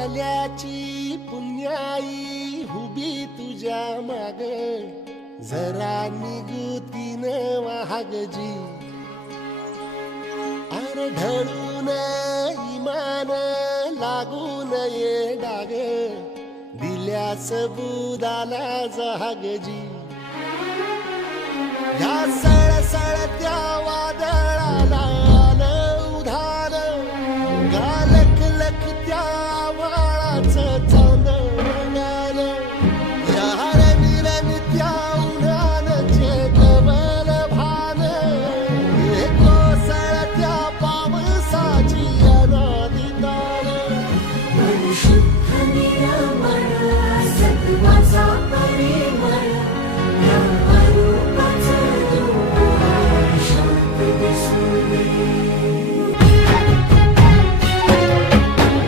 आल्याची पुण्याई हुबी तुझ्या माग. जरा निगुतीन वाहगजी अर ढळून इमान लागून ये डाग. दिल्या सबुदाला जहागजी. ह्या सळसळत्या वादळाला उधार. गालक लख 是和你的